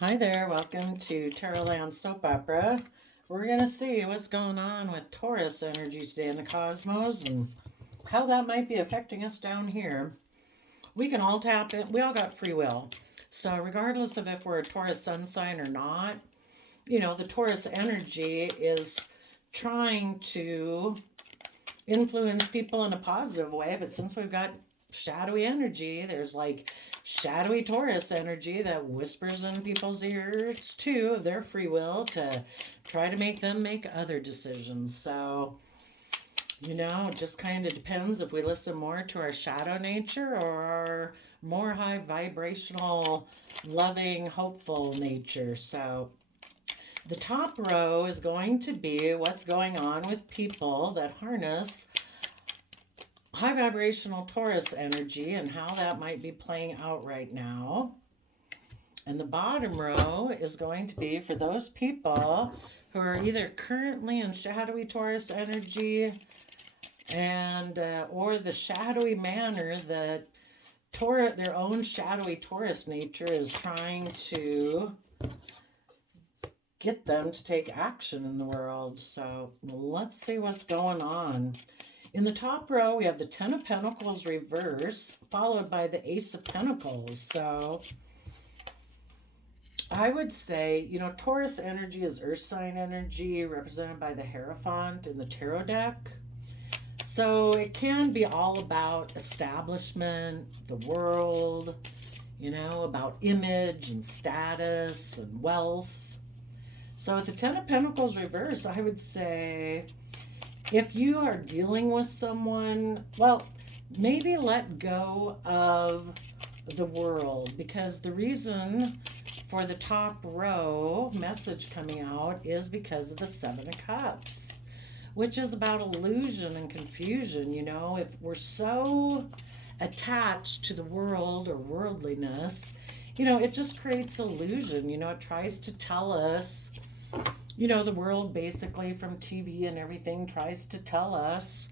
Hi there, welcome to Terrorland Soap Opera. We're going to see what's going on with Taurus energy today in the cosmos and how that might be affecting us down here. We can all tap in, we all got free will. So, regardless of if we're a Taurus sun sign or not, the Taurus energy is trying to influence people in a positive way, but since we've got shadowy energy, there's like shadowy Taurus energy that whispers in people's ears too of their free will to try to make them make other decisions. So, it just kind of depends if we listen more to our shadow nature or our more high vibrational, loving, hopeful nature. So, the top row is going to be what's going on with people that harness high vibrational Taurus energy and how that might be playing out right now. And the bottom row is going to be for those people who are either currently in shadowy Taurus energy and or the shadowy manner that their own shadowy Taurus nature is trying to get them to take action in the world. So let's see what's going on. In the top row, we have the Ten of Pentacles reverse, followed by the Ace of Pentacles. So I would say, Taurus energy is earth sign energy, represented by the Hierophant in the tarot deck. So it can be all about establishment, the world, about image and status and wealth. So with the Ten of Pentacles reverse, I would say if you are dealing with someone, well, maybe let go of the world, because the reason for the top row message coming out is because of the Seven of Cups, which is about illusion and confusion. If we're so attached to the world or worldliness, it just creates illusion. It tries to tell us, the world basically from TV and everything tries to tell us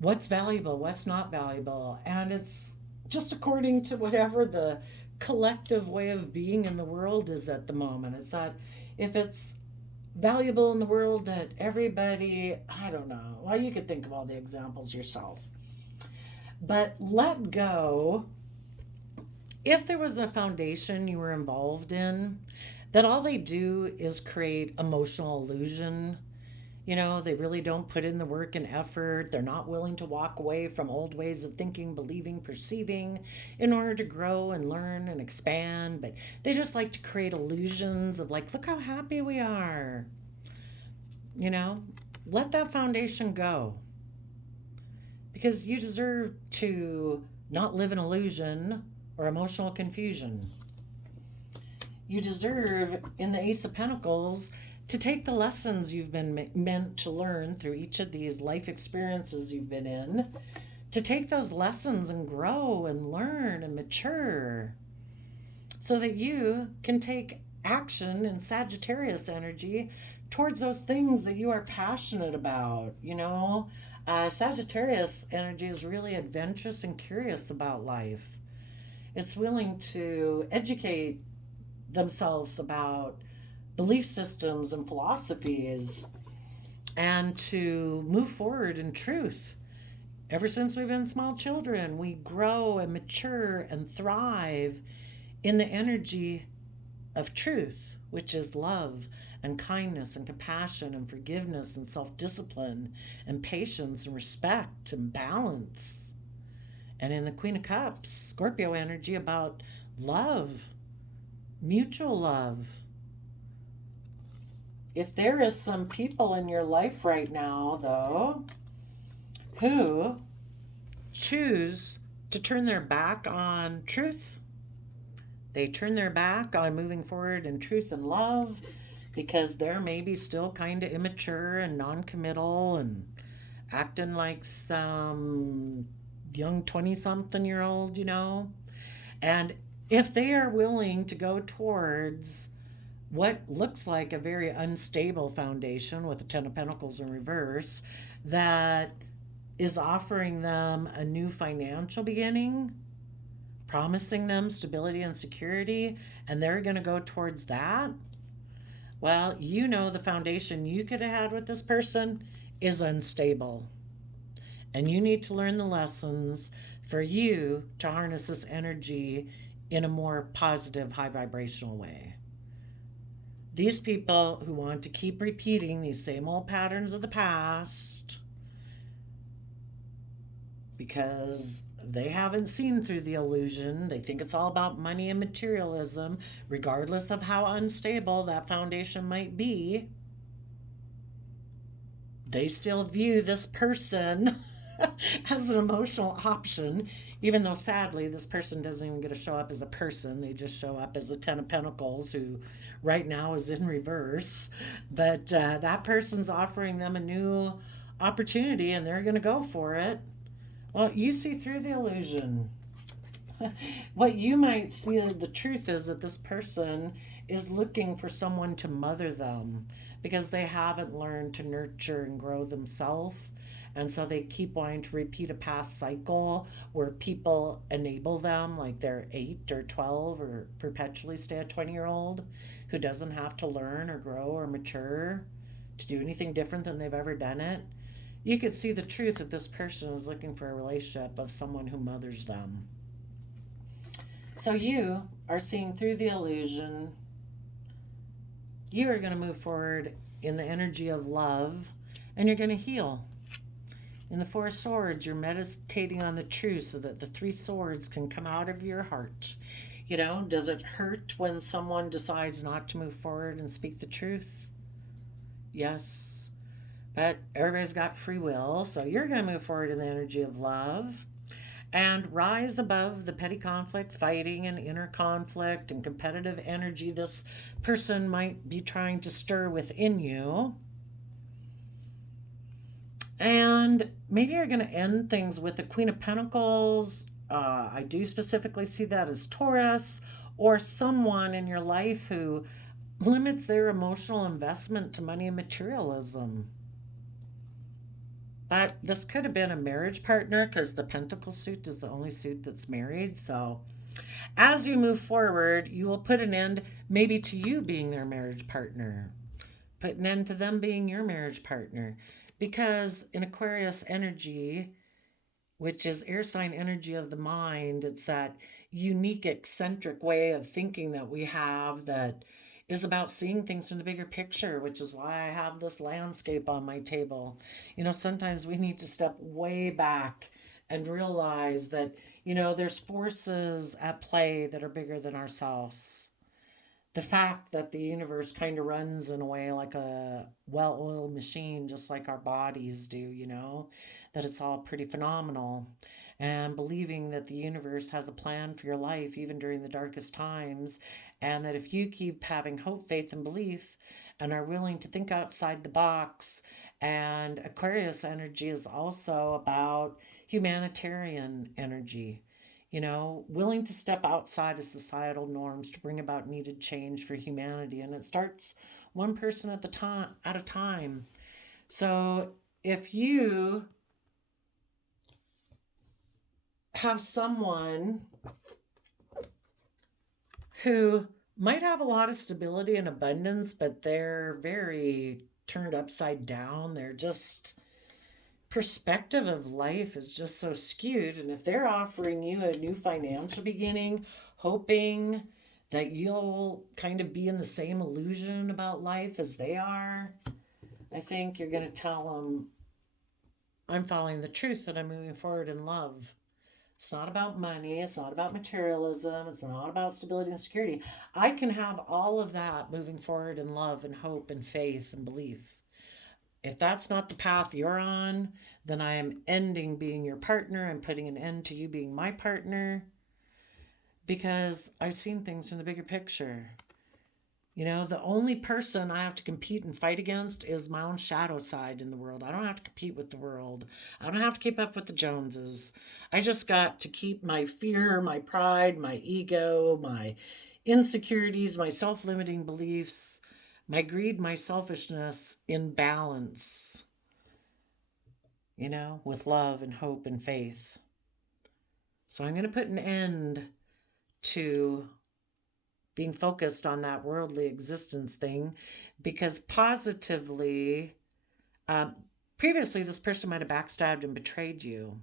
what's valuable, what's not valuable. And it's just according to whatever the collective way of being in the world is at the moment. It's not if it's valuable in the world that everybody, I don't know. Well, you could think of all the examples yourself. But let go. If there was a foundation you were involved in, that all they do is create emotional illusion. They really don't put in the work and effort. They're not willing to walk away from old ways of thinking, believing, perceiving in order to grow and learn and expand. But they just like to create illusions of like, look how happy we are. You know, let that foundation go, because you deserve to not live in illusion or emotional confusion. You deserve, in the Ace of Pentacles, to take the lessons you've been meant to learn through each of these life experiences you've been in, to take those lessons and grow and learn and mature so that you can take action in Sagittarius energy towards those things that you are passionate about. Sagittarius energy is really adventurous and curious about life. It's willing to educate themselves about belief systems and philosophies and to move forward in truth. Ever since we've been small children, we grow and mature and thrive in the energy of truth, which is love and kindness and compassion and forgiveness and self-discipline and patience and respect and balance. And in the Queen of Cups, Scorpio energy, about love, mutual love. If there is some people in your life right now, though, who choose to turn their back on truth, they turn their back on moving forward in truth and love because they're maybe still kind of immature and non-committal and acting like some young 20-something-year-old, And if they are willing to go towards what looks like a very unstable foundation with the Ten of Pentacles in reverse that is offering them a new financial beginning, promising them stability and security, and they're going to go towards that, well, you know the foundation you could have had with this person is unstable. And you need to learn the lessons for you to harness this energy in a more positive, high vibrational way. These people who want to keep repeating these same old patterns of the past because they haven't seen through the illusion, they think it's all about money and materialism, regardless of how unstable that foundation might be. They still view this person as an emotional option, even though sadly this person doesn't even get to show up as a person. They just show up as a Ten of Pentacles who right now is in reverse. But that person's offering them a new opportunity and they're going to go for it. Well, you see through the illusion. What you might see, the truth is that this person is looking for someone to mother them because they haven't learned to nurture and grow themselves. And so they keep wanting to repeat a past cycle where people enable them, like they're 8 or 12 or perpetually stay a 20-year-old who doesn't have to learn or grow or mature to do anything different than they've ever done it. You could see the truth that this person is looking for a relationship of someone who mothers them. So you are seeing through the illusion. You are going to move forward in the energy of love and you're going to heal. In the Four Swords, you're meditating on the truth so that the three swords can come out of your heart. You know, does it hurt when someone decides not to move forward and speak the truth? Yes. But everybody's got free will, so you're going to move forward in the energy of love and rise above the petty conflict, fighting, and inner conflict and competitive energy this person might be trying to stir within you. And maybe you're going to end things with the Queen of Pentacles. I do specifically see that as Taurus or someone in your life who limits their emotional investment to money and materialism. But this could have been a marriage partner because the Pentacle suit is the only suit that's married. So as you move forward, you will put an end maybe to you being their marriage partner. Put an end to them being your marriage partner. Because in Aquarius energy, which is air sign energy of the mind, it's that unique, eccentric way of thinking that we have that is about seeing things from the bigger picture, which is why I have this landscape on my table. You know, sometimes we need to step way back and realize that, you know, there's forces at play that are bigger than ourselves. The fact that the universe kind of runs in a way like a well-oiled machine, just like our bodies do, you know, that it's all pretty phenomenal. And believing that the universe has a plan for your life, even during the darkest times, and that if you keep having hope, faith, and belief, and are willing to think outside the box, and Aquarius energy is also about humanitarian energy, you know, willing to step outside of societal norms to bring about needed change for humanity. And it starts one person at a time. So if you have someone who might have a lot of stability and abundance, but they're very turned upside down, they're just perspective of life is just so skewed. And if they're offering you a new financial beginning, hoping that you'll kind of be in the same illusion about life as they are, I think you're going to tell them, I'm following the truth and I'm moving forward in love. It's not about money. It's not about materialism. It's not about stability and security. I can have all of that moving forward in love and hope and faith and belief. If that's not the path you're on, then I am ending being your partner. I'm putting an end to you being my partner because I've seen things from the bigger picture. You know, the only person I have to compete and fight against is my own shadow side in the world. I don't have to compete with the world. I don't have to keep up with the Joneses. I just got to keep my fear, my pride, my ego, my insecurities, my self-limiting beliefs, my greed, my selfishness in balance, you know, with love and hope and faith. So I'm going to put an end to being focused on that worldly existence thing, because positively, um, previously this person might have backstabbed and betrayed you.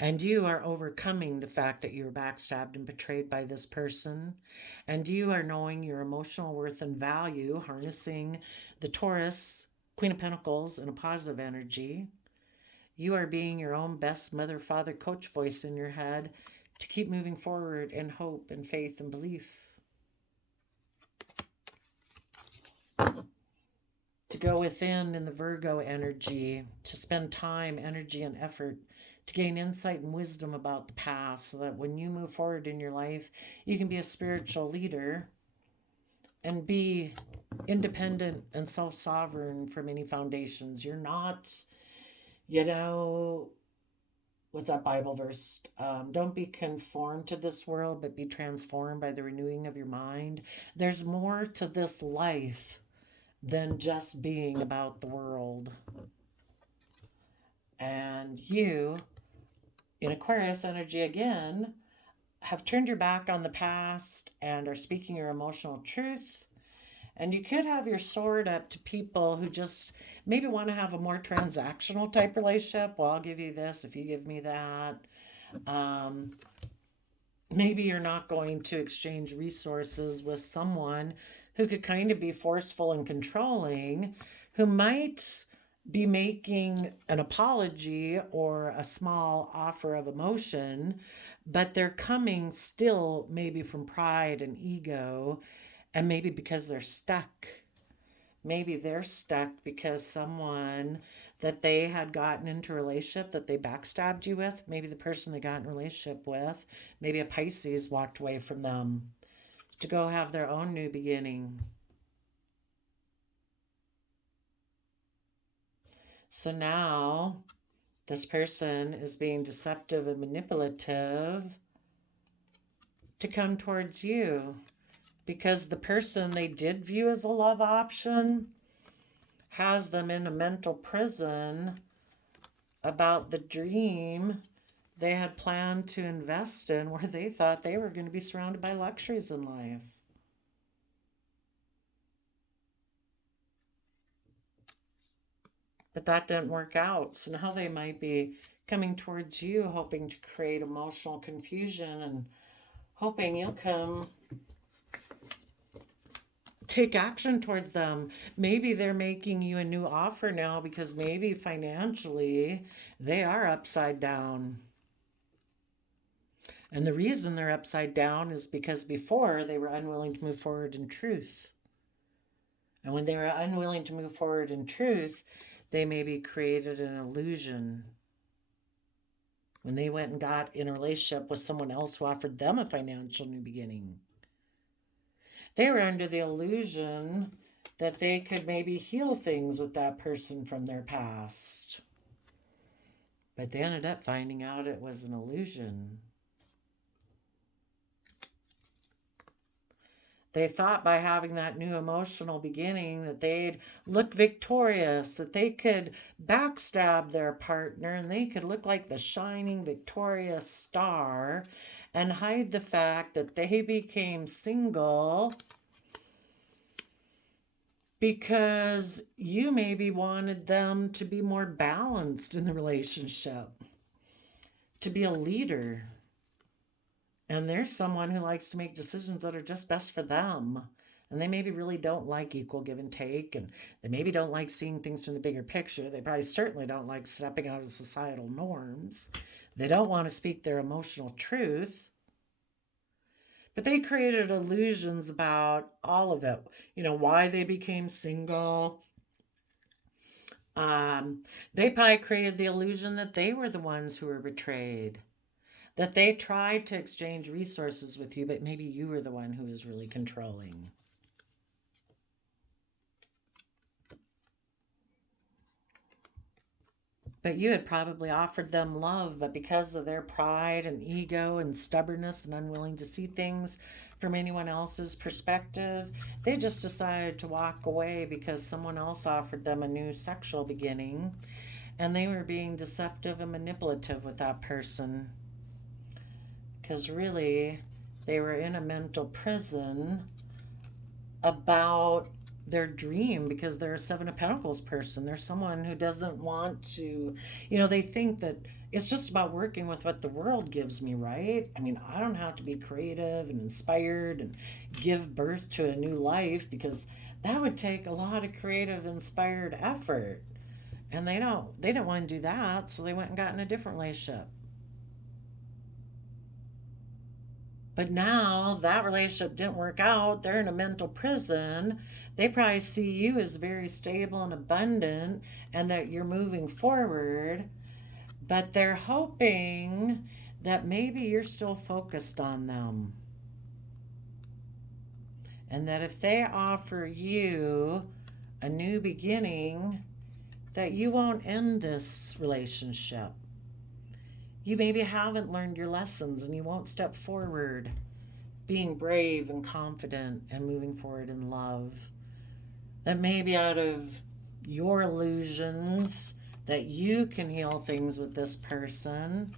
And you are overcoming the fact that you were backstabbed and betrayed by this person. And you are knowing your emotional worth and value, harnessing the Taurus, Queen of Pentacles, and a positive energy. You are being your own best mother, father, coach voice in your head to keep moving forward in hope and faith and belief. To go within in the Virgo energy, to spend time, energy, and effort to gain insight and wisdom about the past so that when you move forward in your life, you can be a spiritual leader and be independent and self-sovereign from any foundations. You're not, what's that Bible verse? Don't be conformed to this world, but be transformed by the renewing of your mind. There's more to this life than just being about the world. And you, in Aquarius energy again, have turned your back on the past and are speaking your emotional truth. And you could have your sword up to people who just maybe want to have a more transactional type relationship. Well, I'll give you this if you give me that. Maybe you're not going to exchange resources with someone who could kind of be forceful and controlling, who might be making an apology or a small offer of emotion, but they're coming still maybe from pride and ego, and maybe because they're stuck. Maybe they're stuck because someone that they had gotten into a relationship that they backstabbed you with, maybe the person they got in a relationship with, maybe a Pisces walked away from them to go have their own new beginning. So now this person is being deceptive and manipulative to come towards you because the person they did view as a love option has them in a mental prison about the dream they had planned to invest in, where they thought they were going to be surrounded by luxuries in life. But that didn't work out. So now they might be coming towards you, hoping to create emotional confusion and hoping you'll come take action towards them. Maybe they're making you a new offer now because maybe financially they are upside down. And the reason they're upside down is because before they were unwilling to move forward in truth. And when they were unwilling to move forward in truth, they maybe created an illusion. When they went and got in a relationship with someone else who offered them a financial new beginning, they were under the illusion that they could maybe heal things with that person from their past. But they ended up finding out it was an illusion. They thought by having that new emotional beginning that they'd look victorious, that they could backstab their partner and they could look like the shining victorious star and hide the fact that they became single because you maybe wanted them to be more balanced in the relationship, to be a leader. And there's someone who likes to make decisions that are just best for them. And they maybe really don't like equal give and take. And they maybe don't like seeing things from the bigger picture. They probably certainly don't like stepping out of societal norms. They don't want to speak their emotional truth. But they created illusions about all of it. Why they became single. They probably created the illusion that they were the ones who were betrayed. That they tried to exchange resources with you, but maybe you were the one who was really controlling. But you had probably offered them love, but because of their pride and ego and stubbornness and unwilling to see things from anyone else's perspective, they just decided to walk away because someone else offered them a new sexual beginning, and they were being deceptive and manipulative with that person. Because really, they were in a mental prison about their dream, because they're a Seven of Pentacles person. They're someone who doesn't want to, they think that it's just about working with what the world gives me, right? I mean, I don't have to be creative and inspired and give birth to a new life, because that would take a lot of creative, inspired effort. And they didn't want to do that, so they went and got in a different relationship. But now that relationship didn't work out. They're in a mental prison. They probably see you as very stable and abundant and that you're moving forward. But they're hoping that maybe you're still focused on them. And that if they offer you a new beginning, that you won't end this relationship. You maybe haven't learned your lessons and you won't step forward being brave and confident and moving forward in love. That maybe out of your illusions that you can heal things with this person,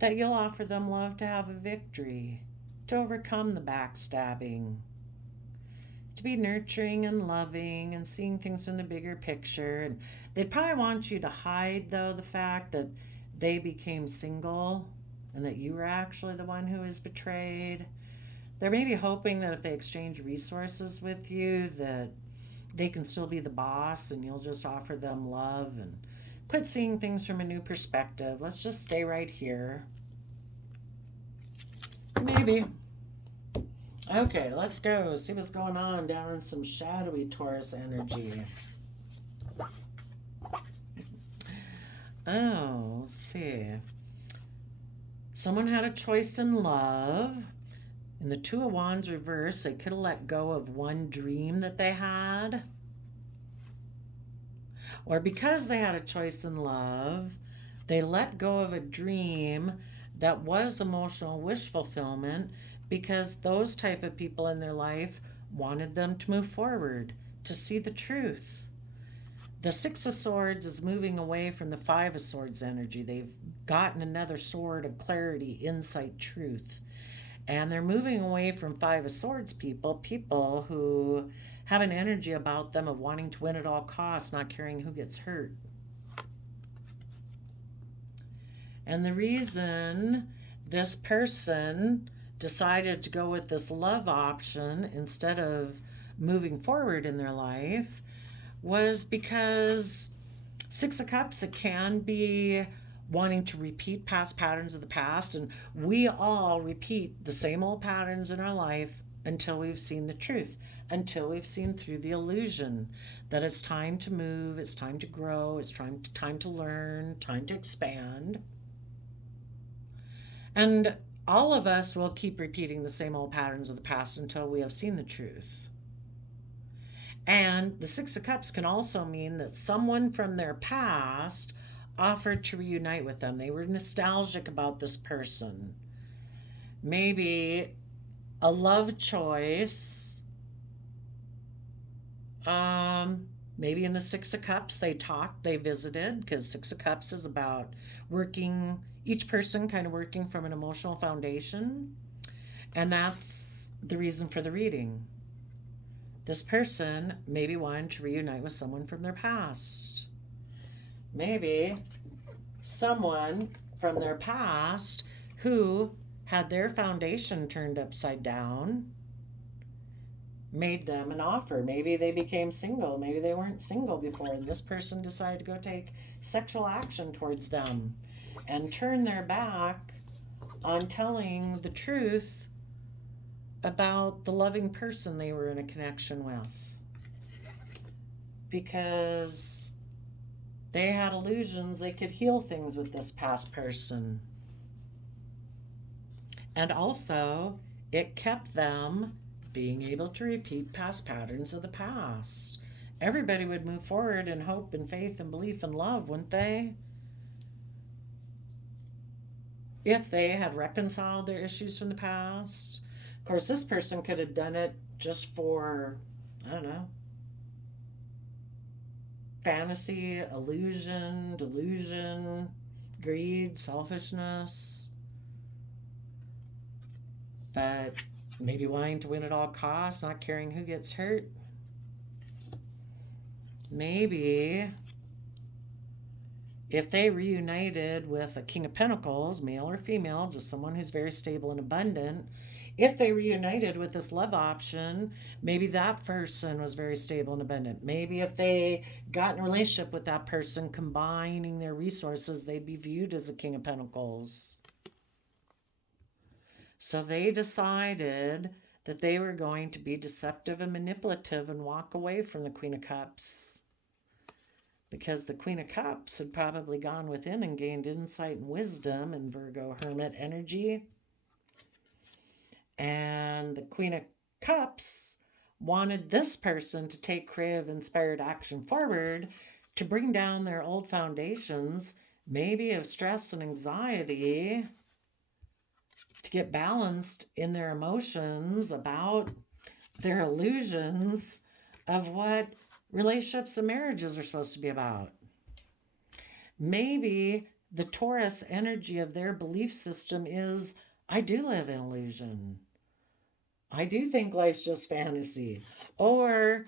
that you'll offer them love to have a victory, to overcome the backstabbing, to be nurturing and loving and seeing things in the bigger picture. And they'd probably want you to hide, though, the fact that they became single and that you were actually the one who was betrayed. They're maybe hoping that if they exchange resources with you, that they can still be the boss and you'll just offer them love and quit seeing things from a new perspective. Let's just stay right here. Maybe. Okay, let's go. See what's going on down in some shadowy Taurus energy. Oh, let's see. Someone had a choice in love. In the Two of Wands reverse, they could have let go of one dream that they had. Or because they had a choice in love, they let go of a dream that was emotional wish fulfillment, because those type of people in their life wanted them to move forward, to see the truth. The Six of Swords is moving away from the Five of Swords energy. They've gotten another sword of clarity, insight, truth. And they're moving away from Five of Swords people who have an energy about them of wanting to win at all costs, not caring who gets hurt. And the reason this person decided to go with this love option instead of moving forward in their life was because Six of Cups, it can be wanting to repeat past patterns of the past, and we all repeat the same old patterns in our life until we've seen the truth, until we've seen through the illusion that it's time to move, it's time to grow, it's time to learn, time to expand. And all of us will keep repeating the same old patterns of the past until we have seen the truth. And the Six of Cups can also mean that someone from their past offered to reunite with them. They were nostalgic about this person. Maybe a love choice. Maybe in the Six of Cups, they talked, they visited, because Six of Cups is about working, each person kind of working from an emotional foundation. And that's the reason for the reading. This person maybe wanted to reunite with someone from their past. Maybe someone from their past who had their foundation turned upside down made them an offer. Maybe they became single. Maybe they weren't single before, and this person decided to go take sexual action towards them and turn their back on telling the truth about the loving person they were in a connection with, because they had illusions they could heal things with this past person. And also, it kept them being able to repeat past patterns of the past. Everybody would move forward in hope and faith and belief and love, wouldn't they? If they had reconciled their issues from the past. Of course, this person could have done it just for, I don't know, fantasy, illusion, delusion, greed, selfishness, but maybe wanting to win at all costs, not caring who gets hurt. Maybe if they reunited with a King of Pentacles, male or female, just someone who's very stable and abundant, if they reunited with this love option, maybe that person was very stable and abundant. Maybe if they got in a relationship with that person, combining their resources, they'd be viewed as a King of Pentacles. So they decided that they were going to be deceptive and manipulative and walk away from the Queen of Cups. Because the Queen of Cups had probably gone within and gained insight and wisdom in Virgo Hermit energy. And the Queen of Cups wanted this person to take creative, inspired action forward to bring down their old foundations, maybe of stress and anxiety, to get balanced in their emotions about their illusions of what relationships and marriages are supposed to be about. Maybe the Taurus energy of their belief system is, I do live in illusion. I do think life's just fantasy. Or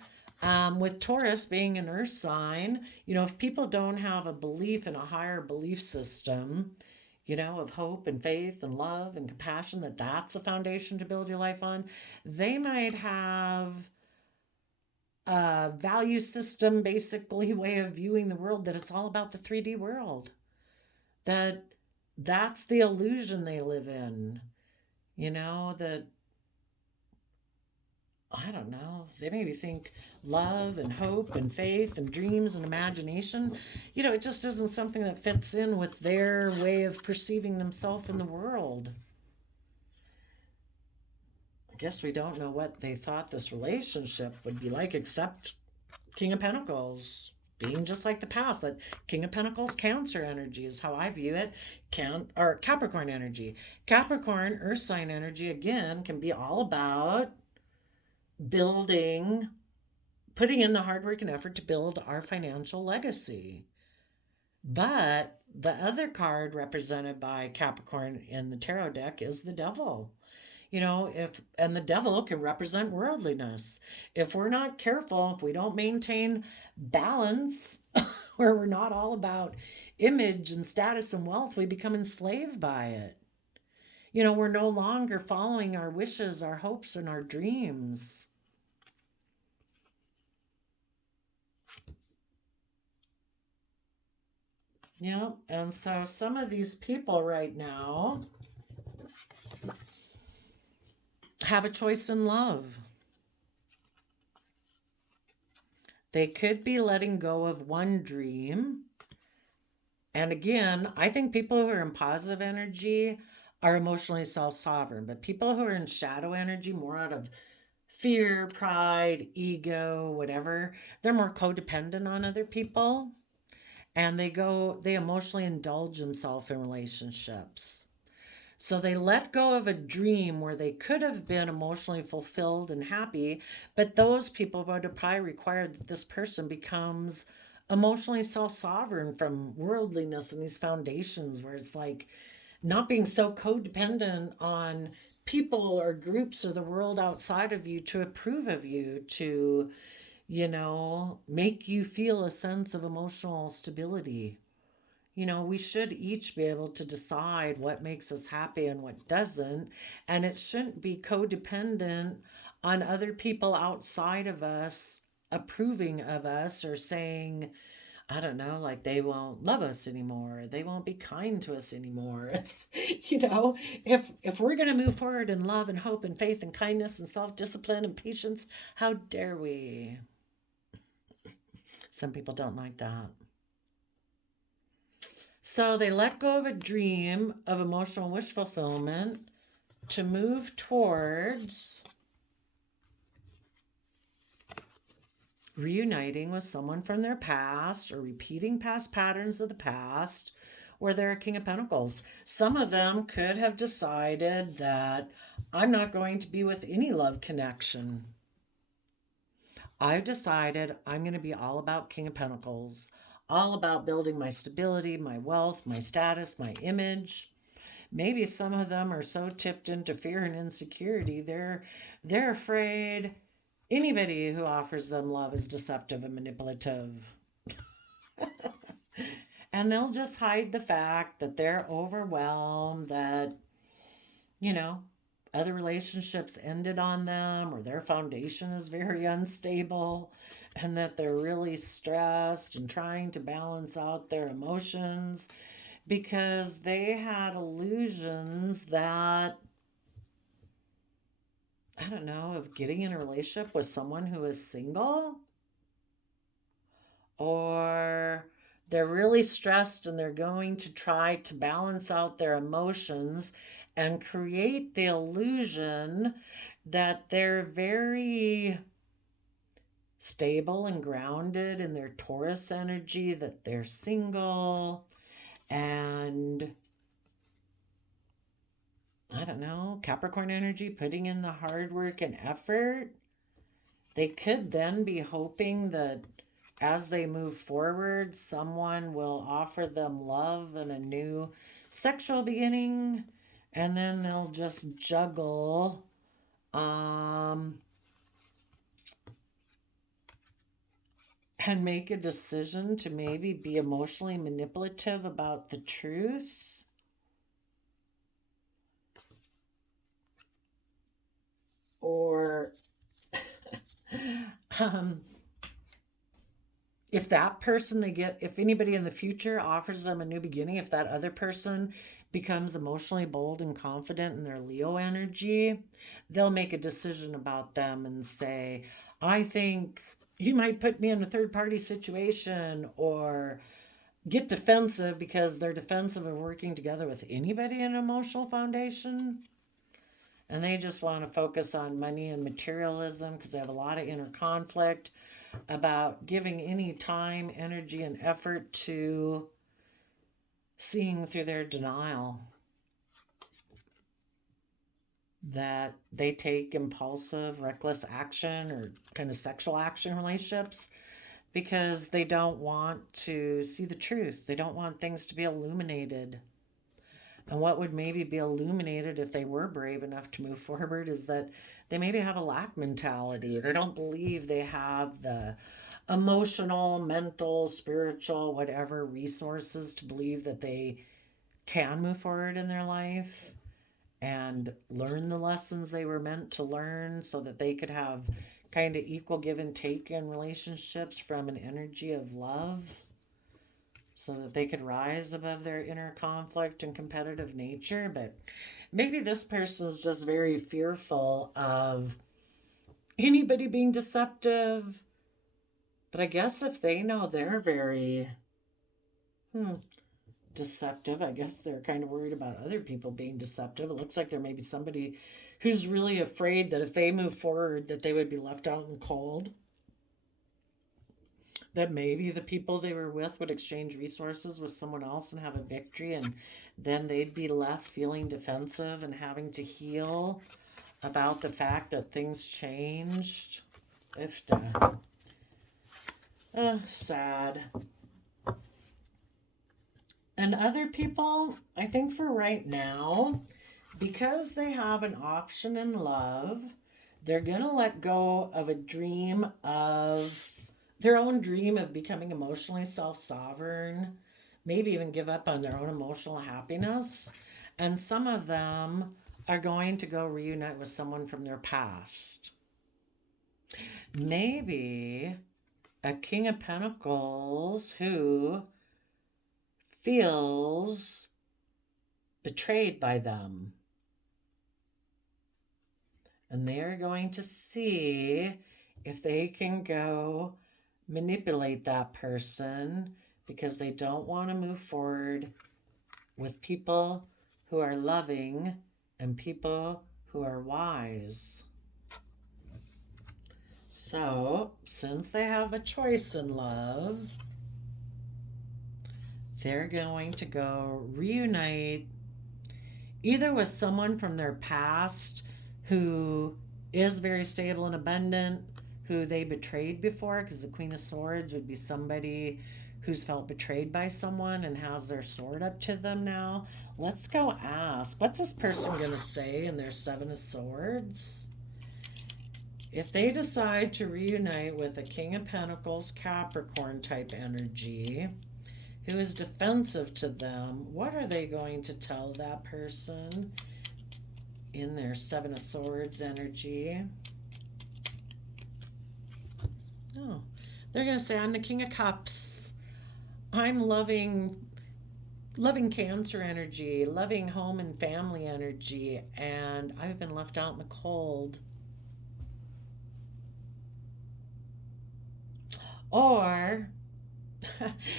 with Taurus being an earth sign, if people don't have a belief in a higher belief system, of hope and faith and love and compassion, that's a foundation to build your life on, they might have a value system, basically, way of viewing the world that it's all about the 3D world. That's the illusion they live in. That, I don't know, they maybe think love and hope and faith and dreams and imagination, it just isn't something that fits in with their way of perceiving themselves in the world. I guess we don't know what they thought this relationship would be like, except King of Pentacles being just like the past. That King of Pentacles Cancer energy is how I view it. Or Capricorn energy. Capricorn, earth sign energy, again, can be all about putting in the hard work and effort to build our financial legacy. But the other card represented by Capricorn in the tarot deck is the devil. And the devil can represent worldliness. If we're not careful, if we don't maintain balance, where we're not all about image and status and wealth, we become enslaved by it. We're no longer following our wishes, our hopes, and our dreams. And so some of these people right now have a choice in love. They could be letting go of one dream. And again, I think people who are in positive energy are emotionally self-sovereign, but people who are in shadow energy, more out of fear, pride, ego, whatever, they're more codependent on other people. And they emotionally indulge themselves in relationships. So they let go of a dream where they could have been emotionally fulfilled and happy, but those people would have probably required that this person becomes emotionally self-sovereign from worldliness and these foundations, where it's like not being so codependent on people or groups or the world outside of you to approve of you, to make you feel a sense of emotional stability. We should each be able to decide what makes us happy and what doesn't. And it shouldn't be codependent on other people outside of us approving of us or saying, I don't know, like they won't love us anymore. They won't be kind to us anymore. If we're going to move forward in love and hope and faith and kindness and self-discipline and patience, how dare we? Some people don't like that. So they let go of a dream of emotional wish fulfillment to move towards reuniting with someone from their past or repeating past patterns of the past, where they're a King of Pentacles. Some of them could have decided that I'm not going to be with any love connection. I've decided I'm going to be all about King of Pentacles. all about building my stability, my wealth, my status, my image. Maybe some of them are so tipped into fear and insecurity, they're afraid anybody who offers them love is deceptive and manipulative. And they'll just hide the fact that they're overwhelmed, that, you know, other relationships ended on them or their foundation is very unstable, and that they're really stressed and trying to balance out their emotions because they had illusions that, I don't know, of getting in a relationship with someone who is single, or they're really stressed and they're going to try to balance out their emotions and create the illusion that they're very stable and grounded in their Taurus energy, that they're single, and I don't know, Capricorn energy, putting in the hard work and effort. They could then be hoping that as they move forward, someone will offer them love and a new sexual beginning, and then they'll just juggle and make a decision to maybe be emotionally manipulative about the truth. Or um, if that person if anybody in the future offers them a new beginning, if that other person becomes emotionally bold and confident in their Leo energy, they'll make a decision about them and say, I think you might put me in a third party situation, or get defensive because they're defensive of working together with anybody in an emotional foundation. And they just want to focus on money and materialism because they have a lot of inner conflict about giving any time, energy, and effort to seeing through their denial that they take impulsive, reckless action or kind of sexual action in relationships because they don't want to see the truth. They don't want things to be illuminated. And what would maybe be illuminated if they were brave enough to move forward is that they maybe have a lack mentality. They don't believe they have the emotional, mental, spiritual, whatever resources to believe that they can move forward in their life and learn the lessons they were meant to learn so that they could have kind of equal give and take in relationships from an energy of love, so that they could rise above their inner conflict and competitive nature. But maybe this person is just very fearful of anybody being deceptive. But I guess if they know they're very deceptive, I guess they're kind of worried about other people being deceptive. It looks like there may be somebody who's really afraid that if they move forward that they would be left out in the cold, that maybe the people they were with would exchange resources with someone else and have a victory, and then they'd be left feeling defensive and having to heal about the fact that things changed. If sad. And other people, I think for right now, because they have an option in love, they're going to let go of a dream of their own dream of becoming emotionally self sovereign, maybe even give up on their own emotional happiness. And some of them are going to go reunite with someone from their past. Maybe a King of Pentacles who feels betrayed by them. And they're going to see if they can go manipulate that person because they don't want to move forward with people who are loving and people who are wise. So, since they have a choice in love, they're going to go reunite either with someone from their past who is very stable and abundant, who they betrayed before, because the Queen of Swords would be somebody who's felt betrayed by someone and has their sword up to them now. Let's go ask. What's this person going to say in their Seven of Swords? If they decide to reunite with a King of Pentacles, Capricorn type energy, who is defensive to them, what are they going to tell that person in their Seven of Swords energy? Oh, they're going to say, I'm the King of Cups. I'm loving Cancer energy, loving home and family energy, and I've been left out in the cold. Or,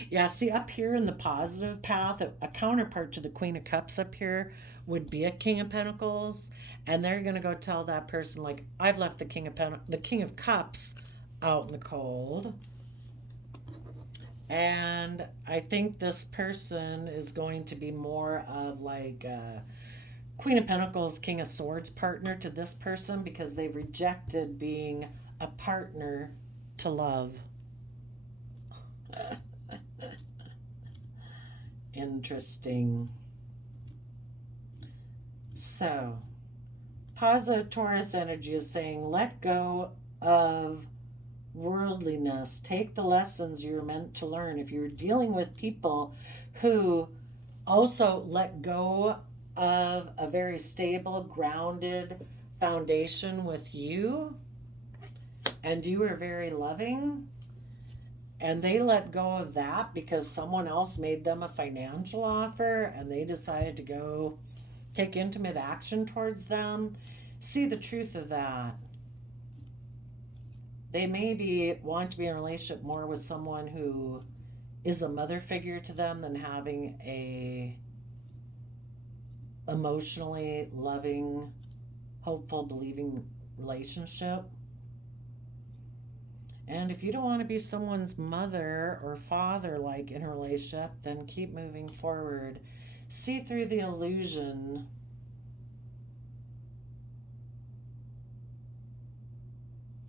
yeah, see, up here in the positive path, a counterpart to the Queen of Cups up here would be a King of Pentacles, and they're going to go tell that person, like, I've left the King of Cups out in the cold. And I think this person is going to be more of like a Queen of Pentacles, King of Swords partner to this person, because they've rejected being a partner to love. Interesting. So, positive Taurus energy is saying, let go of worldliness. Take the lessons you're meant to learn. If you're dealing with people who also let go of a very stable, grounded foundation with you, and you were very loving, and they let go of that because someone else made them a financial offer and they decided to go take intimate action towards them, see the truth of that. They maybe want to be in a relationship more with someone who is a mother figure to them than having a emotionally loving, hopeful, believing relationship. And if you don't want to be someone's mother or father like in a relationship, then keep moving forward. See through the illusion.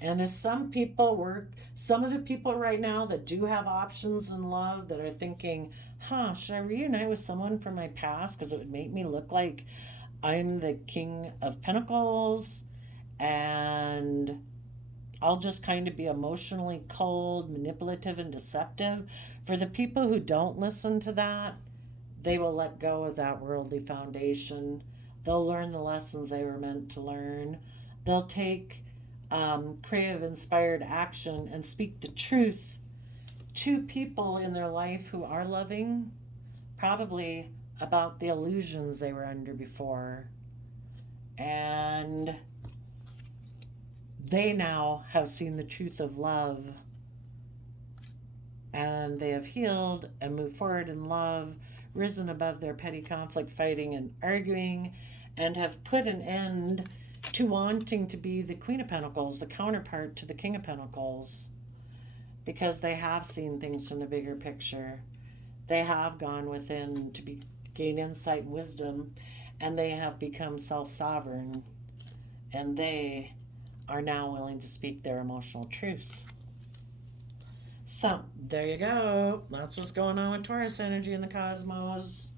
And as some of the people right now that do have options in love that are thinking, should I reunite with someone from my past because it would make me look like I'm the King of Pentacles and I'll just kind of be emotionally cold, manipulative, and deceptive. For the people who don't listen to that, they will let go of that worldly foundation. They'll learn the lessons they were meant to learn. They'll take creative, inspired action and speak the truth to people in their life who are loving, probably about the illusions they were under before. And they now have seen the truth of love, and they have healed and moved forward in love, risen above their petty conflict, fighting and arguing, and have put an end to wanting to be the Queen of Pentacles, the counterpart to the King of Pentacles, because they have seen things from the bigger picture. They have gone within to gain insight and wisdom, and they have become self-sovereign, and they are now willing to speak their emotional truth. So, there you go. That's what's going on with Taurus energy in the cosmos.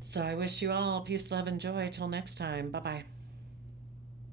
So I wish you all peace, love, and joy. Till next time. Bye-bye.